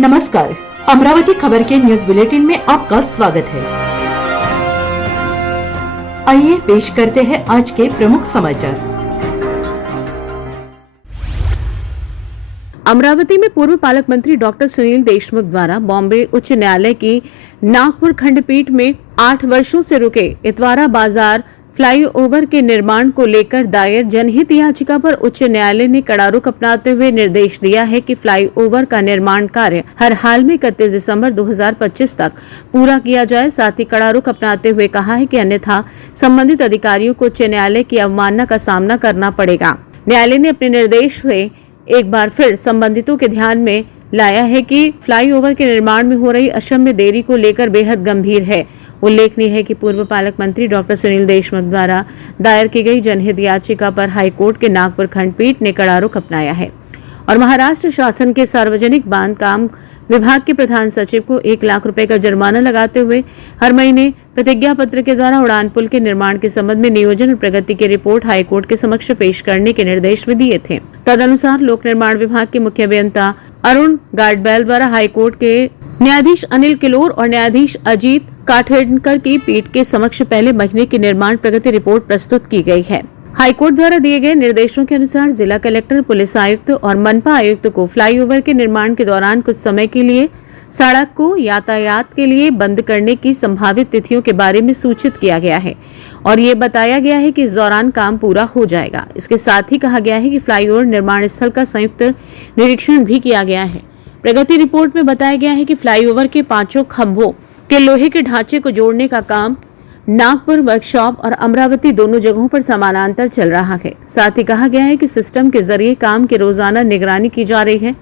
नमस्कार, अमरावती खबर के न्यूज बुलेटिन में आपका स्वागत है। आइए पेश करते हैं आज के प्रमुख समाचार। अमरावती में पूर्व पालक मंत्री डॉक्टर सुनील देशमुख द्वारा बॉम्बे उच्च न्यायालय की नागपुर खंडपीठ में 8 वर्षों से रुके इतवारा बाजार फ्लाईओवर के निर्माण को लेकर दायर जनहित याचिका पर उच्च न्यायालय ने कड़ा रुख अपनाते हुए निर्देश दिया है कि फ्लाईओवर का निर्माण कार्य हर हाल में 31 दिसंबर 2025 तक पूरा किया जाए। साथ ही कड़ा रुख अपनाते हुए कहा है कि अन्यथा संबंधित अधिकारियों को उच्च न्यायालय की अवमानना का सामना करना पड़ेगा। न्यायालय ने अपने निर्देश से एक बार फिर संबंधितों के ध्यान में लाया है कि फ्लाईओवर के निर्माण में हो रही अक्षम्य देरी को लेकर बेहद गंभीर है। उल्लेखनीय है कि पूर्व पालक मंत्री डॉक्टर सुनील देशमुख द्वारा दायर की गई जनहित याचिका पर हाईकोर्ट के नागपुर खंडपीठ ने कड़ा रुख अपनाया है और महाराष्ट्र शासन के सार्वजनिक बांधकाम विभाग के प्रधान सचिव को 1 लाख रुपए का जुर्माना लगाते हुए हर महीने प्रतिज्ञा पत्र के द्वारा उड़ान पुल के निर्माण के संबंध में नियोजन और प्रगति की रिपोर्ट हाईकोर्ट के समक्ष पेश करने के निर्देश भी दिए थे। तदनुसार लोक निर्माण विभाग के मुख्य अभियंता अरुण गाडबैल द्वारा हाईकोर्ट के न्यायाधीश अनिल किलोर और न्यायाधीश अजीत काठेडकर की पीठ के समक्ष पहले महीने की निर्माण प्रगति रिपोर्ट प्रस्तुत की गई है। हाईकोर्ट द्वारा दिए गए निर्देशों के अनुसार जिला कलेक्टर, पुलिस आयुक्त और मनपा आयुक्त को फ्लाईओवर के निर्माण के दौरान कुछ समय के लिए सड़क को यातायात के लिए बंद करने की संभावित तिथियों के बारे में सूचित किया गया है और ये बताया गया है कि इस दौरान काम पूरा हो जाएगा। इसके साथ ही कहा गया है कि फ्लाईओवर निर्माण स्थल का संयुक्त निरीक्षण भी किया गया है। प्रगति रिपोर्ट में बताया गया है कि फ्लाईओवर के 5 खंभों के लोहे के ढांचे को जोड़ने का काम नागपुर वर्कशॉप और अमरावती दोनों जगहों पर समानांतर चल रहा है। साथ ही कहा गया है कि सिस्टम के जरिए काम की रोजाना निगरानी की जा रही है।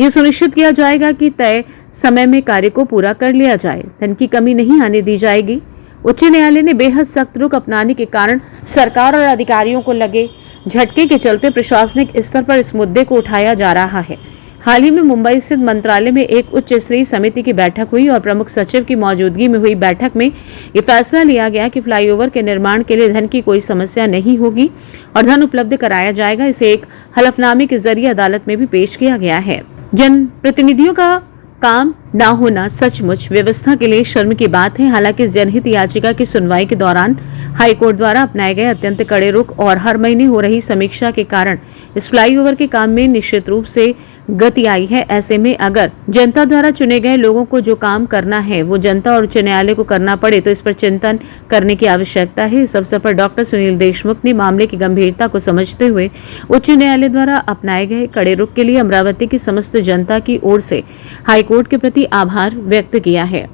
यह सुनिश्चित किया जाएगा कि तय समय में कार्य को पूरा कर लिया जाए, धन की कमी नहीं आने दी जाएगी। उच्च न्यायालय ने बेहद सख्त रुख अपनाने के कारण सरकार और अधिकारियों को लगे झटके के चलते प्रशासनिक स्तर पर इस मुद्दे को उठाया जा रहा है। हाल ही में मुंबई स्थित मंत्रालय में एक उच्च स्तरीय समिति की बैठक हुई और प्रमुख सचिव की मौजूदगी में हुई बैठक में ये फैसला लिया गया कि फ्लाईओवर के निर्माण के लिए धन की कोई समस्या नहीं होगी और धन उपलब्ध कराया जाएगा। इसे एक हलफनामे के जरिए अदालत में भी पेश किया गया है। जनप्रतिनिधियों का काम न होना सचमुच व्यवस्था के लिए शर्म की बात है। हालांकि इस जनहित याचिका की सुनवाई के दौरान हाईकोर्ट द्वारा अपनाए गए अत्यंत कड़े रुख और हर महीने हो रही समीक्षा के कारण इस फ्लाईओवर के काम में निश्चित रूप से गति आई है। ऐसे में अगर जनता द्वारा चुने गए लोगों को जो काम करना है वो जनता और उच्च न्यायालय को करना पड़े तो इस पर चिंतन करने की आवश्यकता है। इस अवसर पर डॉक्टर सुनील देशमुख ने मामले की गंभीरता को समझते हुए उच्च न्यायालय द्वारा अपनाए गए कड़े रुख के लिए अमरावती की समस्त जनता की ओर से हाईकोर्ट के प्रति आभार व्यक्त किया है।